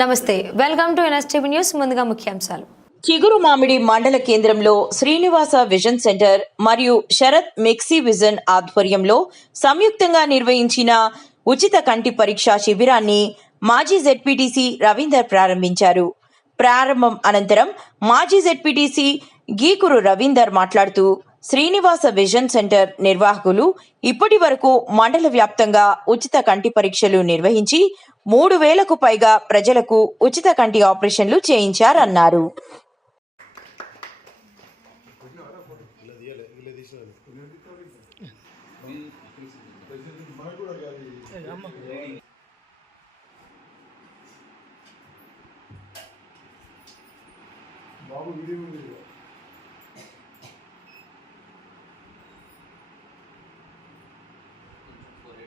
నమస్తే. Welcome to NSTV news ముందుగా ముఖ్యాంశాలు. చిగురు మామిడి మండల కేంద్రంలో శ్రీనివాస విజన్ సెంటర్ మరియు శరత్ మెక్సీ విజన్ ఆధ్వర్యంలో సంయుక్తంగా నిర్వహించిన ఉచిత కంటి పరీక్ష శిబిరాన్ని మాజీ జెడ్పీటీసీ రవీందర్ ప్రారంభించారు. ప్రారంభం అనంతరం మాజీ జెడ్పీటీసీ గీకురు రవీందర్ మాట్లాడుతూ శ్రీనివాస విజన్ సెంటర్ నిర్వాహకులు ఇప్పటి వరకు మండల వ్యాప్తంగా ఉచిత కంటి పరీక్షలు నిర్వహించి మూడు వేలకు పైగా ప్రజలకు ఉచిత కంటి ఆపరేషన్లు చేయించారన్నారు. బాబు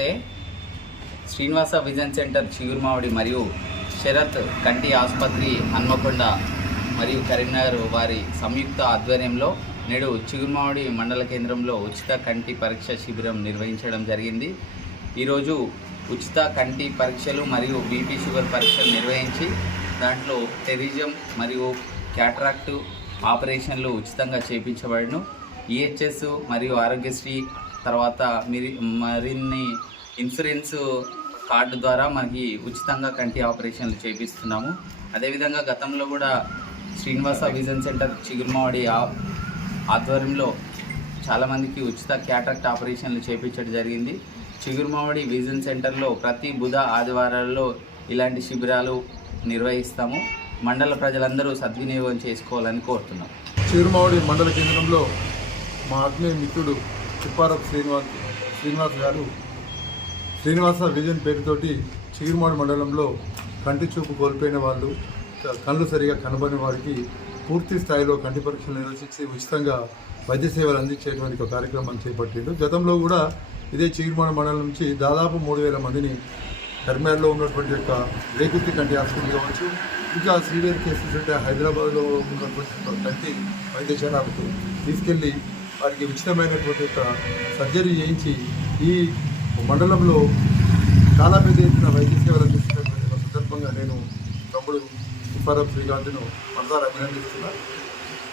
నమస్తే శ్రీనివాస విజన్ సెంటర్ చిగురుమావిడి మరియు శరత్ కంటి ఆసుపత్రి హన్మకొండ మరియు కరీంనగర్ వారి సంయుక్త ఆధ్వర్యంలో నేడు చిగురుమావిడి మండల కేంద్రంలో ఉచిత కంటి పరీక్ష శిబిరం నిర్వహించడం జరిగింది. ఈరోజు ఉచిత కంటి పరీక్షలు మరియు బీపీ షుగర్ పరీక్షలు నిర్వహించి దాంట్లో టెరిజం మరియు క్యాట్రాక్ట్ ఆపరేషన్లు ఉచితంగా చేయించబడను ఈహెచ్ఎస్ మరియు ఆరోగ్యశ్రీ తర్వాత మిరి మరిన్ని ఇన్సూరెన్స్ కార్డు ద్వారా మనకి ఉచితంగా కంటి ఆపరేషన్లు చేపిస్తున్నాము. అదేవిధంగా గతంలో కూడా శ్రీనివాస విజన్ సెంటర్ చిగురుమావడి ఆధ్వర్యంలో చాలామందికి ఉచిత క్యాటరాక్ట్ ఆపరేషన్లు చేపించడం జరిగింది. చిగురుమావడి విజన్ సెంటర్లో ప్రతి బుధ ఆదివారాల్లో ఇలాంటి శిబిరాలు నిర్వహిస్తాము. మండల ప్రజలందరూ సద్వినియోగం చేసుకోవాలని కోరుతున్నాం. చిగురుమావడి మండల కేంద్రంలో మా ఆత్మీయ మిత్రుడు తిప్పారపు శ్రీనివాస్ శ్రీనివాస్ గారు శ్రీనివాస విజన్ పేరుతోటి చిగురుమాడు మండలంలో కంటి చూపు కోల్పోయిన వాళ్ళు కళ్ళు సరిగా కనబడిన వారికి పూర్తి స్థాయిలో కంటి పరీక్షలు నిర్వహించి ఉచితంగా వైద్య సేవలు అందించేటువంటి ఒక కార్యక్రమం చేపట్టిండు. గతంలో కూడా ఇదే చిగురుమాడు మండలం నుంచి దాదాపు మూడు వేల మందిని కర్మార్లో ఉన్నటువంటి యొక్క రేకుర్తి కంటి హాస్పిటల్ కావచ్చు ఇంకా సీవియర్ కేసెస్ అంటే హైదరాబాద్లో ఉన్నటువంటి కంటి వైద్యశాలకు తీసుకెళ్ళి వారికి ఉచితమైనటువంటి యొక్క సర్జరీ చేయించి ఈ మండలంలో చాలా పెద్ద ఎత్తున వైద్య సేవలు అందిస్తున్నటువంటి ఒక సందర్భంగా నేను తమ్ముడు సుబ్బారావు శ్రీకాంత్ను మనసారి అభినందిస్తున్నా.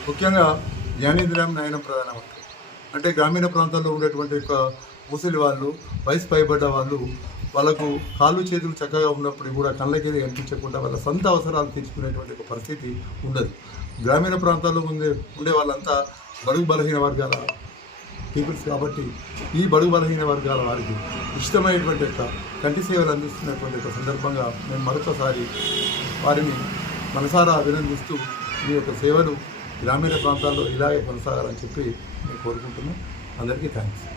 ముఖ్యంగా జ్ఞానేంద్రియం నయనం ప్రధానమంత్రి అంటే గ్రామీణ ప్రాంతాల్లో ఉండేటువంటి ఒక ముసలి వాళ్ళు వయసు పైబడ్డ వాళ్ళు వాళ్ళకు కాళ్ళు చేతులు చక్కగా ఉన్నప్పుడు కూడా కళ్ళకేది కనిపించకుండా వాళ్ళ సొంత అవసరాలు తీర్చుకునేటువంటి ఒక పరిస్థితి ఉండదు. గ్రామీణ ప్రాంతాల్లో ఉండే ఉండే వాళ్ళంతా బడుగు బలహీన వర్గాల పీపుల్స్ కాబట్టి ఈ బడుగు బలహీన వర్గాల వారికి ఇష్టమైనటువంటి యొక్క కంటి సేవలు అందిస్తున్నటువంటి ఒక సందర్భంగా మేము మరొకసారి వారిని మనసారా అభినందిస్తూ మీ యొక్క సేవలు గ్రామీణ ప్రాంతాల్లో ఇలాగే కొనసాగాలని చెప్పి నేను కోరుకుంటున్నాను. అందరికీ థ్యాంక్స్